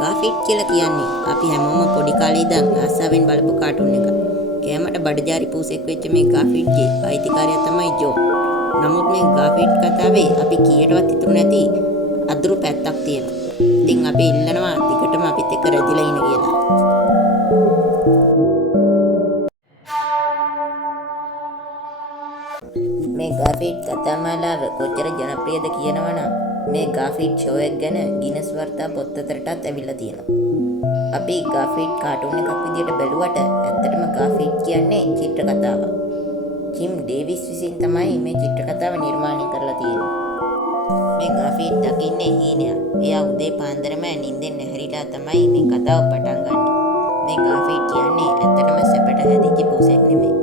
ගාෆිට් කියලා කියන්නේ අපි හැමෝම පොඩි කාලේ ඉඳන් ආසාවෙන් බලපු කාටුන් එකක්. කෑමට බඩජාරි පූසෙක් වෙච්ච මේ ගාෆිට්ගේ අයිතිකාරයා තමයි ජෝ. නමුත් මේ ගාෆිට් කතාවේ අපි කීයටවත් ඉතුරු නැති අදුරු පැත්තක් තියෙනවා. ඉතින් අපි ඉල්ලනවා දිගටම අපිත් එක්ක රැඳිලා ඉන්න කියලා. මේ ගාෆිට් කතාමාලාව කොච්චර ජනප්‍රියද කියනවනම් මේ ගාෆිට් ෂෝ එක ගැන ගිනස් වර්තා පොත්තරටත් ඇවිල්ලා තියෙනවා. අපි ගාෆිට් කාටුන් එකක් විදියට බැලුවට ඇත්තටම ගාෆිට් කියන්නේ චිත්‍ර කතාවක්. ජිම් ඩේවිස් විසින් තමයි මේ චිත්‍ර කතාව නිර්මාණය කරලා තියෙන්නේ. මේ ගාෆිට් දකින්නේ හීනයක්. එයා උදේ පාන්දරම නිින්දෙන් නැහැරිලා තමයි මේ කතාව පටන් ගන්නෙ. මේ ගාෆිට් කියන්නේ ඇත්තටම සැපට හැදිච්ච පූසෙක් නෙමෙයි.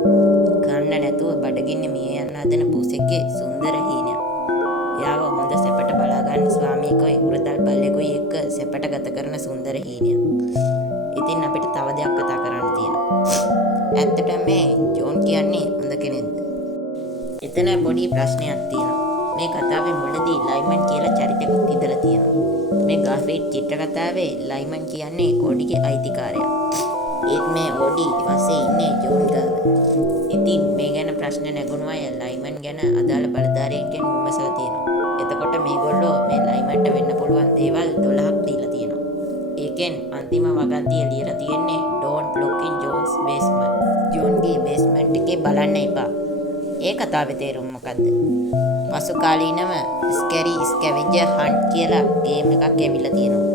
කන්න නැතුව බඩගින්න මිය යන්න හදන පූසෙක්ගේ සුන්දර හීනයක්. එයාව හොඳ සැපට බලාගන්න ස්වාමියෙකුයි උරතල් බල්ලෙකුයි එක්ක සැපට ගත කරන සුන්දර හීනයක්. ඉතින් අපිට තව දෙයක් කතා කරන්න තියෙනවා. ඇත්තටම මේ ජෝන් කියන්නේ හොඳ කෙනෙක්ද? එතන පොඩි ප්‍රශ්නයක් තියෙනවා. මේ කතාවේ මුලදී ලයිමන් කියලා චරිතෙකුත් ඉඳලා තියෙනවා. මේ ගාෆිට් චිත්‍ර කතාවේ ලයිමන් කියන්නේ ඕඩිගේ අයිතිකාරයා. ඒත් මේ ඕඩි පස්සේ ඉන්නේ ජෝන් ගාව. ඉතින් මේ ගැන ප්‍රශ්න නැගුණු අය ලයිමන් ගැන අදාළ බලධාරීන්ගෙන් විමසලා තියෙනවා. එතකොට මේගොල්ලෝ මේ ලයිමන්ට වෙන්න පුළුවන් දේවල් 12ක් දීලා තියෙනවා. ඒකෙන් අන්තිම වගන්තිය ලියලා තියෙන්නේ don't look in Jones basement. ජෝන්ගේ බේස්මන්ට් එකේ බලන්න එපා. ඒ කතාවේ තේරුම මොකද්ද? පසු කාලීනව ස්කැරි ස්කැවෙන්ජර් හන්ට් කියලා ගේම් එකක් ඇවිල්ලා තියෙනවා.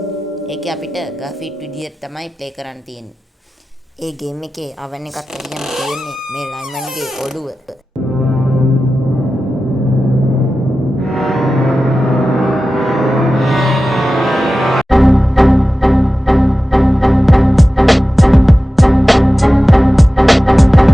ඒකේ අපිට ගාෆිට් විදියට තමයි ප්ලේ කරන්න තියෙන්නේ. ඒ ගේම් එකේ අවන් එකක් හරියම තියෙන්නේ මේ ලයිමන්ගේ ඔළුව.